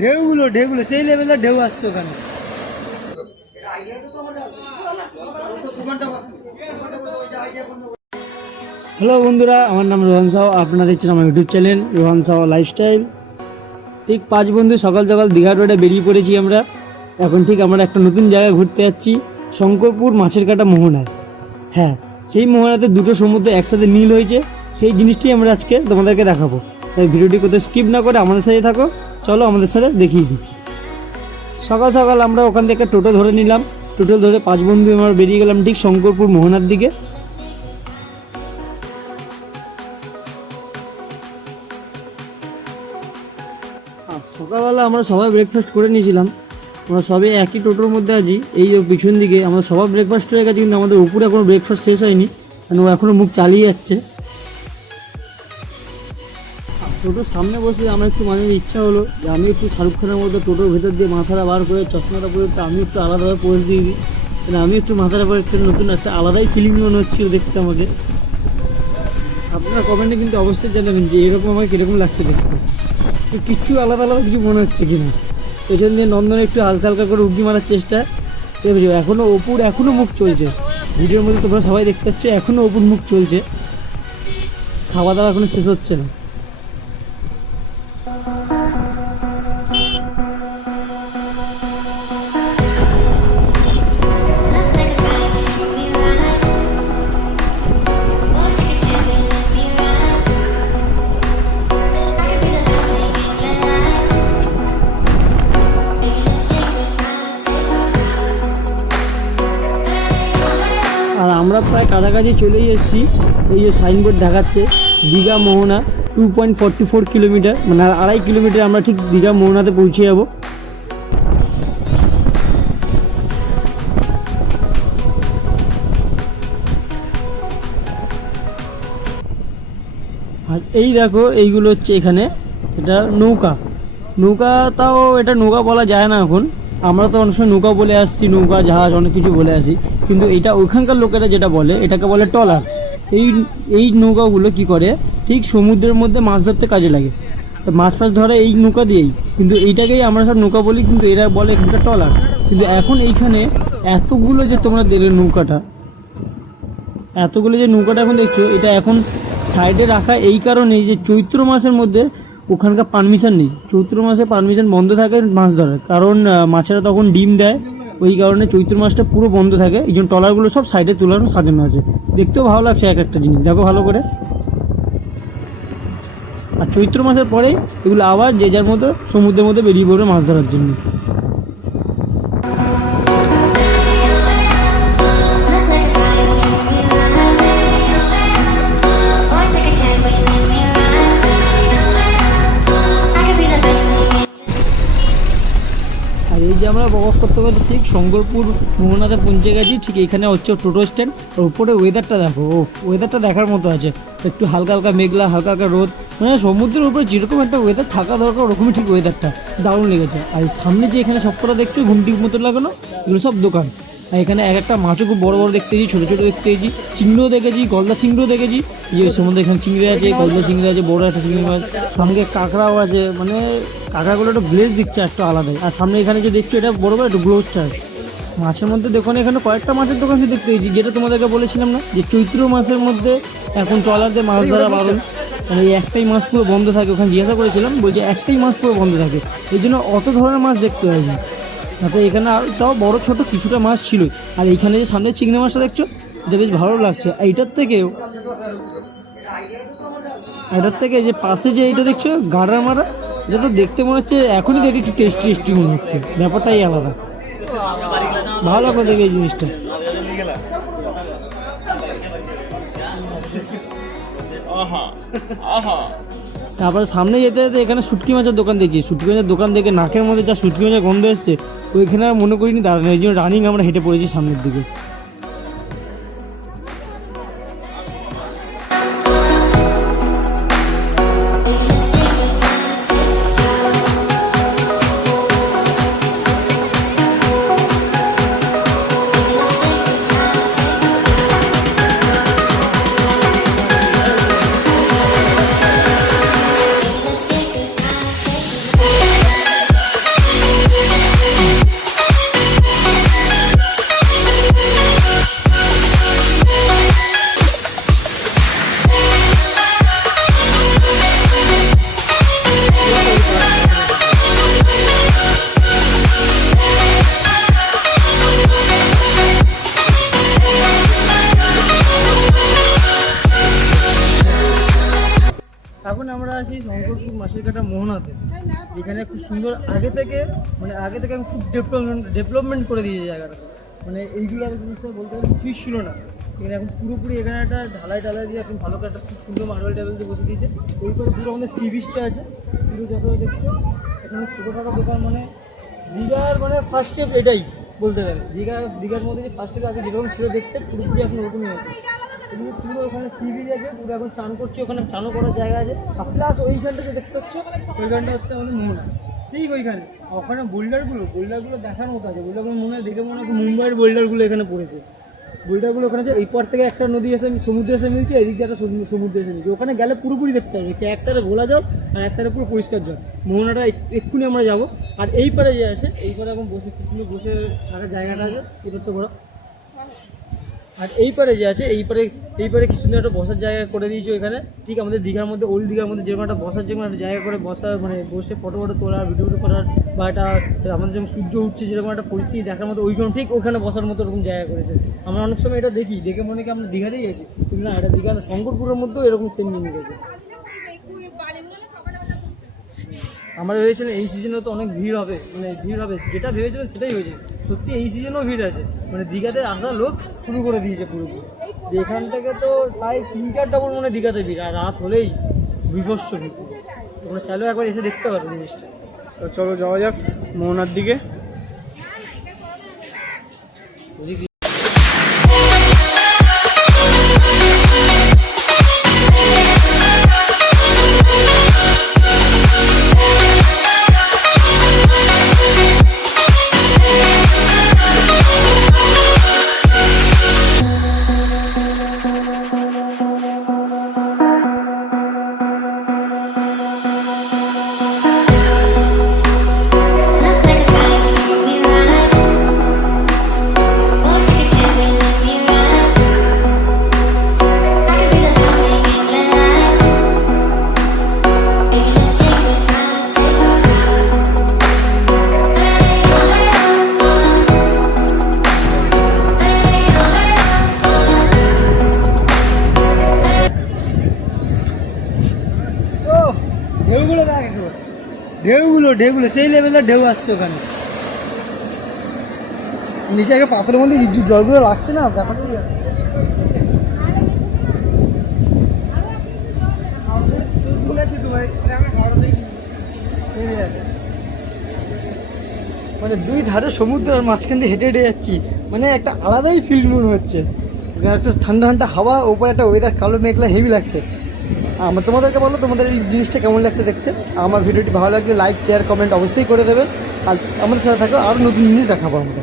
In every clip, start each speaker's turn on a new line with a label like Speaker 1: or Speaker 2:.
Speaker 1: ঢেউগুলো ঢেউগুলো, সেই লেভেলের ঢেউ আসছে ওখানে। হ্যালো বন্ধুরা, আমার নাম রোহন সাহ, আপনারা দেখছেন আমার YouTube channel Rohan Sah lifestyle ঠিক পাঁচ বন্ধু সকাল সকাল দীঘা রোডে বেরিয়ে পড়েছি আমরা। এখন ঠিক আমরা একটা নতুন জায়গায় ঘুরতে যাচ্ছি, শঙ্করপুর মাছের কাটা মোহনায়। হ্যাঁ সেই মোহনাতে দুটো সমুদ্র একসাথে মিল হয়েছে, সেই জিনিসটি আমরা আজকে তোমাদেরকে দেখাবো। তাই ভিডিওটি কোথাও স্কিপ না করে আমাদের সাথে থাকো। চলো আমাদের সাথে দেখিয়ে দিই। সকাল সকাল আমরা ওখান থেকে টোটো ধরে নিলাম। টোটো ধরে পাঁচ বন্ধু আমরা বেরিয়ে গেলাম ঠিক শঙ্করপুর মোহনার দিকে। সকালবেলা আমরা সবাই ব্রেকফাস্ট করে নিয়েছিলাম। আমরা সবাই একই টোটোর মধ্যে আছি। এই পিছন দিকে আমরা সবাই ব্রেকফাস্ট হয়ে গেছে, কিন্তু আমাদের উপরে এখনও ব্রেকফাস্ট শেষ হয়নি। কারণ ও এখনও মুখ চালিয়ে যাচ্ছে। টোটোর সামনে বসে আমার একটু মাঝে ইচ্ছা হলো যে আমি একটু শাহরুখ খানের মধ্যে টোটোর ভেতর দিয়ে মাথাটা বার করে, চশমাটা পরে একটু আমি একটু আলাদাভাবে পোজ দিয়ে দিই। কারণ আমি একটু মাথাটা পরে একটু নতুন একটা আলাদাই ফিলিং মনে হচ্ছিল দেখতে আমাকে। আপনারা কমেন্টে কিন্তু অবশ্যই জানাবেন যে এরকম আমাকে কীরকম লাগছে দেখতে। তো কিচ্ছু আলাদা আলাদা কিছু মনে হচ্ছে কিনা? পেছন দিয়ে নন্দনে একটু হালকা হালকা করে উগি মারার চেষ্টা। এখনও অপুর এখনও মুখ চলছে। ভিডিওর মধ্যে তোমরা সবাই দেখতে পাচ্ছ এখনও অপুর মুখ চলছে। খাওয়া দাওয়া এখনও শেষ হচ্ছে না। প্রায় কাছাকাছি চলেই এসেছি। এই যে সাইনবোর্ড দেখাচ্ছে, Digha Mohana two point forty four kilometre মানে আড়াই কিলোমিটার আমরা ঠিক দীঘা মোহনাতে পৌঁছে যাব। আর এই দেখো, এইগুলো হচ্ছে এখানে, এটা নৌকা। নৌকা তাও, এটা নৌকা বলা যায় না এখন। আমরা তো অনেক সময় নৌকা বলে আসছি, নৌকা, জাহাজ, অনেক কিছু বলে আসি। কিন্তু এটা ওইখানকার লোকেরা যেটা বলে, এটাকে বলে ট্রলার। এই এই নৌকাগুলো কি করে? ঠিক সমুদ্রের মধ্যে মাছ ধরতে কাজে লাগে। তো মাছ ফাছ ধরে এই নৌকা দিয়েই। কিন্তু এইটাকেই আমরা সব নৌকা বলি, কিন্তু এরা বলে এখানকার ট্রলার। কিন্তু এখন এইখানে এতগুলো যে তোমরা দিলে নৌকাটা, এতগুলো যে নৌকাটা এখন দেখছ, এটা এখন সাইডে রাখা এই কারণেই যে চৈত্র মাসের মধ্যে ওখানকার পারমিশন নেই। চৈত্র মাসে পারমিশন বন্ধ থাকে মাছ ধরার। কারণ মাছেরা তখন ডিম দেয়। ওই কারণে চৈত্র মাসটা পুরো বন্ধ থাকে। এই জন্য ট্রলারগুলো সব সাইডে তোলানো সাজানো আছে। দেখতেও ভালো লাগছে এক একটা জিনিস। দেখো ভালো করে। আর চৈত্র মাসের পরে এগুলো আবার যে যার মতো সমুদ্রের মধ্যে বেরিয়ে পড়বে মাছ ধরার জন্য। যে আমরা প্রবাস করতে পারি, ঠিক শঙ্করপুর মোহনাতে পৌঁছে গেছি, ঠিক এখানে হচ্ছে টোটো স্ট্যান্ড। আর উপরে ওয়েদারটা দেখো ও ওয়েদারটা দেখার মতো আছে। একটু হালকা হালকা মেঘলা, হালকা হালকা রোদ। মানে সমুদ্রের উপরে যেরকম একটা ওয়েদার থাকা দরকার ওরকমই ঠিক ওয়েদারটা দারুণ লেগেছে। আর সামনে যে এখানে সবকটা দেখছ ঘুমটির মতো লাগানো এগুলো সব দোকান। এখানে এক একটা মাছও খুব বড় বড় দেখতে পেয়েছি, ছোটো ছোটো দেখতে পেয়েছি। চিংড়িও দেখেছি, গলদা চিংড়িও দেখেছি। যে সমুদ্রে এখানে চিংড়ি আছে, গলদা চিংড়ি আছে, বড় একটা চিংড়ি মাছ। সঙ্গে কাঁকড়াও আছে মানে কাঁকড়াগুলো একটু গ্লেজ দিচ্ছে একটু আলাদাই আর সামনে এখানে যে দেখছ, এটা বড় বড় একটু গ্লো চার্জ মাছের মধ্যে দেখুন এখানে কয়েকটা মাছের দোকান দেখতে পেয়েছি, যেটা তোমাদেরকে বলেছিলাম না, যে চৈত্র মাসের মধ্যে এখন ট্রলারতে মাছ ধরা বারণ। মানে একটাই মাছ পুরো বন্ধ থাকে, ওখানে জিজ্ঞাসা করেছিলাম, বলছে একটাই মাছ পুরো বন্ধ থাকে। এই জন্য অত ধরনের মাছ দেখতে হয়নি তারপরে এখানে আর তাও বড় ছোট কিছুটা মাছ ছিল আর এইখানে যে সামনে চিংড়ি মাছটা দেখছ, এটা বেশ ভালো লাগছে। এইটার থেকেও এটার থেকে যে পাশে যে এইটা দেখছ, গাড়া মারা তো দেখতে মনে হচ্ছে এখনই দেখে একটু টেস্টি টেস্টি মনে হচ্ছে। ব্যাপারটাই আলাদা। ভালো লাগল দেখে এই জিনিসটা। তারপরে সামনে যেতে যেতে এখানে শুটকি মাছের দোকান দেখছি। শুটকি মাছের দোকান দেখে নাকের মধ্যে যা শুটকি মাছের গন্ধ এসছে ওইখানে আর মনে করিনি দাঁড়ানো ওই জন্য রানিং আমরা হেঁটে পড়েছি সামনের দিকে। মাসের কাটা মোহনাতে এখানে খুব সুন্দর আগে থেকে মানে আগে থেকে আমি খুব ডেভেলপমেন্ট ডেভেলপমেন্ট করে দিয়েছে জায়গাটা। মানে এইগুলো আমি জিনিসটা বলতে গেলে কিছুই ছিল না। এখানে এখন পুরোপুরি এখানে একটা ঢালাই ঢালাই দিয়ে এখন ভালো করে একটা খুব সুন্দর মার্বেল টেবিল দিয়ে বসে দিয়েছে। করে পুরো আমাদের সি বিচটা আছে। পুরো যত দেখছ, এখানে ছোটোখাটো দোকান মানে দীঘার মানে ফার্স্ট স্টেপ এটাই বলতে গেলে। দীঘা, দীঘার মধ্যে যে ফার্স্ট স্টেপ আগে যেরকম ছিল দেখতে, পুরোপুরি এখন ওরকমই আছে ওখানে সি এখন চান করছে, ওখানে চানও করার জায়গা আছে। আর প্লাস দেখতে পাচ্ছ, ওইখানটা হচ্ছে আমাদের মোহনা ঠিক ওইখানে। ওখানে বোল্ডারগুলো বোল্ডারগুলো দেখার মতো আছে। বোল্ডারগুলো দেখে মনে হয় মুম্বাইয়ের বোল্ডারগুলো এখানে পড়েছে। বোল্ডারগুলো ওখানে এই পর থেকে একটা নদী এসে সমুদ্র এসে মিলছে, এদিক দিয়ে একটা সমু- সমুদ্র এসে মিলছে। ওখানে গেলে পুরোপুরি দেখতে হবে। এক সাইডে ভোলা জল, আর এক সাইডে পুরো পরিষ্কার জল। মোহনাটা এক- এক্ষুনি আমরা যাব। আর এই পারে যে আছে, এই পারে এখন বসে বসে থাকার জায়গাটা আছে। এটা তো বড় আর এই পারে যে আছে এই পারে এই পারে কি সুন্দর একটা বসার জায়গা করে দিয়েছে ওইখানে। ঠিক আমাদের দীঘার মধ্যে ওল্ড দীঘার মধ্যে যেরকম একটা বসার যেরকম একটা জায়গা করে বসা মানে বসে ফটো ফটো তোলার ভিডিও ভিডিও করার বা একটা আমাদের যেমন সূর্য উঠছে যেরকম একটা পরিস্থিতি দেখার মতো ওইখানে ঠিক ওখানে বসার মতো ওরকম জায়গা করেছে। আমরা অনেক সময় এটা দেখি দেখে মনে কি আমরা দীঘাতেই গেছি কিন্তু না এটা দীঘা না, শঙ্করপুরের মধ্যেও এরকম সেম জিনিস আছে। আমরা ভেবেছিলাম এই সিজনে তো অনেক ভিড় হবে মানে ভিড় হবে যেটা ভেবেছিলাম সেটাই হয়েছে। সত্যি এই সিজনেও ভিড় আছে। মানে দীঘাতে আসা লোক শুরু করে দিয়েছে পুরোপুরি এখান থেকে তো প্রায় তিন চার ডবল মনে দীঘাতে ভিড়, আর রাত হলেই বিভস্ত ভিড়। তোমরা চাইলেও একবার এসে দেখতে পারো জিনিসটা।
Speaker 2: তো চলো যাওয়া যাক মোহনার দিকে।
Speaker 1: ঢেউগুলো সেই লেভেলের ঢেউ আসছে ওখানে। নিচে একটা পাথরের মধ্যে জলগুলো লাগছে না? ব্যাপারটা মানে দুই ধারে সমুদ্র আর মাঝখান দিয়ে হেঁটে হেঁটে যাচ্ছি। মানে একটা আলাদাই ফিল মনে হচ্ছে। একটা ঠান্ডা ঠান্ডা হাওয়া, ওপরে একটা ওয়েদার কালো মেঘলা হেভি লাগছে। আমার তোমাদেরকে বলো তোমাদের এই জিনিসটা কেমন লাগছে দেখতে? আমার ভিডিওটি ভালো লাগলে লাইক শেয়ার কমেন্ট অবশ্যই করে দেবে। আর আমাদের সাথে থাকো আরও নতুন জিনিস দেখাবো আমরা।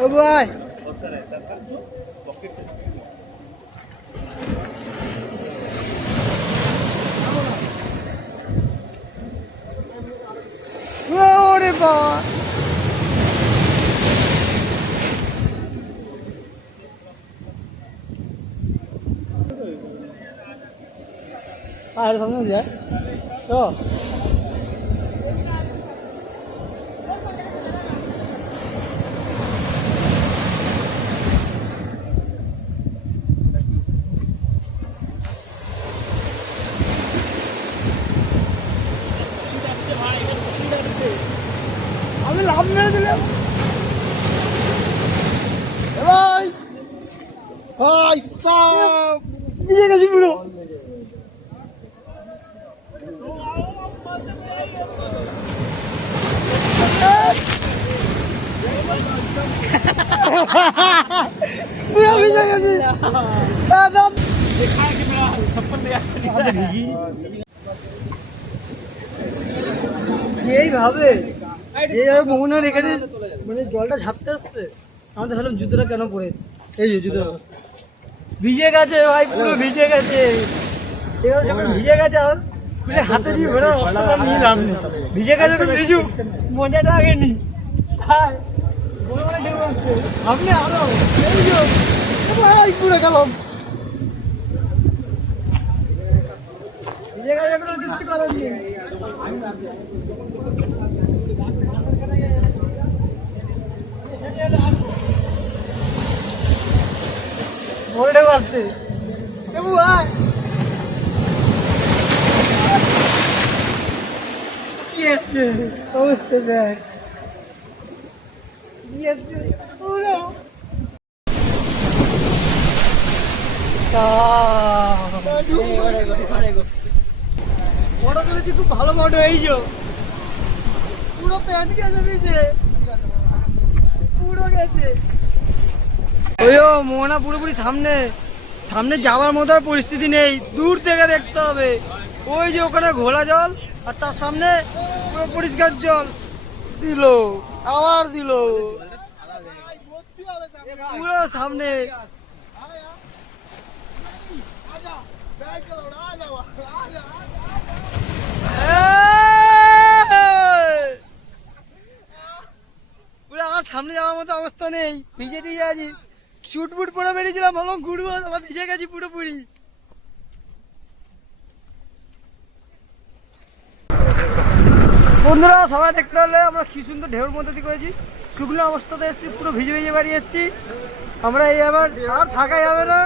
Speaker 1: ও ভাই ওরে বাবা আর সামনে যায় তো আমি লাভ মেরে দিলাম এ ভাই ভাই সাপ ভিজে গেছি পুরো মানে জলটা ঝাপতে আসছে আমাদের ভাবলাম জুতোটা কেন পরে এই যে জুতোর ভিজে গেছে ভাই পুরো ভিজে গেছে এবার যখন ভিজে গেছে হাতে দিয়ে ঘোরার অবস্থাটা নিলাম না ভিজে গেছে তো ভিজু মজাটা আগে নি আপনি আরও এই পুরো গেলাম কিচ্ছু বড় ঢেউ আসছে এবু আয় কি আছে? অবস্থা দেখ। কি ফটো তুলেছি খুব ভালো ফটো এই যে। পুরো প্যান্ট গেছে নিচে। পুরো গেছে। ওই মোহনা পুরোপুরি সামনে। সামনে যাওয়ার মতো আর পরিস্থিতি নেই। দূর থেকে দেখতে হবে। ওই যে ওখানে ঘোলা জল আর তার সামনে পুরো পরিষ্কার জল। দিল আবার দিল। পুরো সামনে! পুরো আমার সামনে যাওয়ার মতো অবস্থা নেই। ভিজে টিজে আছি। শুট বুট পরে বেরিয়েছিলাম ভাবলাম ঘুরবো ভিজে গেছি পুরোপুরি। বন্ধুরা, সবাই দেখতে পারলে আমরা কি সুন্দর ঢেউর মধ্যে দিয়ে করেছি। শুকনো অবস্থাতে এসেছি পুরো ভিজে ভিজে বাড়ি যাচ্ছি। আমরা এই আবার আর থাকা যাবে না।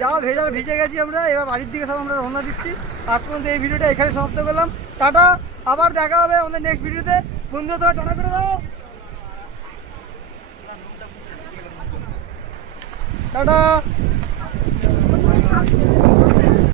Speaker 1: যা ভেজা ভিজে গেছি আমরা, এবার বাড়ির দিকে সব আমরা রওনা দিচ্ছি। আজ পর্যন্ত এই ভিডিওটা এখানে সমাপ্ত করলাম। টাটা, আবার দেখা হবে আমাদের নেক্সট ভিডিওতে। বন্ধুরা সবাই টাটা করে দাও। টাটা।